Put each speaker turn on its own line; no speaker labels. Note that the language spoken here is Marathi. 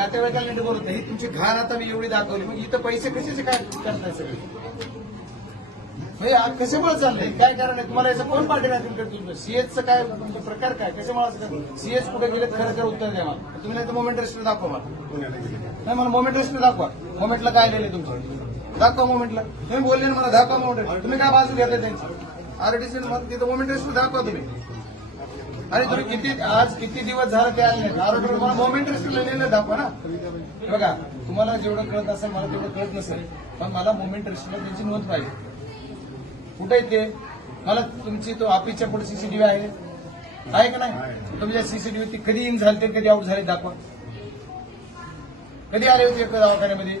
नातेवाईकाला नीट बोलत नाही तुमची घाण आता मी एवढी दाखवली. मग इथं पैसे कशाचे काय करताय सगळे? हे आ- कशामुळे चाललंय? काय कारण आहे? तुम्हाला याचं कोण पाठीराखील करतील सीएसचं काय तुमचा प्रकार काय? कशामुळे सीएस सीएच कुठे गेले? खरं खरं उत्तर द्या मला. तुम्ही नाही तर मोमेंट रजिस्टर दाखवा मला. नाही मला मोमेंट रजिस्टर दाखवा. मोमेंटला काय लिहिले तुमचं? दाखवा मोमेंटला तुम्ही बोलले ना मला दाखवा मोमेंट तुम्ही काय बाजू घेताय त्यांची? आरटीसी तिथं मोमेंट रजिस्टर दाखवा तुम्ही. अरे तुम्ही किती आज किती दिवस झालं ते आले आरोग्य मला मोमेंट रजिस्टर लिहिलेलं दाखवा ना बघा तुम्हाला जेवढं कळत असेल मला तेवढं कळत नसेल पण मला मोमेंट रजिस्टरला त्यांची नोंद पाहिजे. कुठे आहे ते? मला तुमची तो ऑफिसच्या पुढे सीसीटीव्ही आहे. आहे का नाही? तुमच्या सीसीटीव्ही ती कधी इन झाली ते कधी आउट झाले दाखवा. कधी आले होते एका दवाखान्यामध्ये?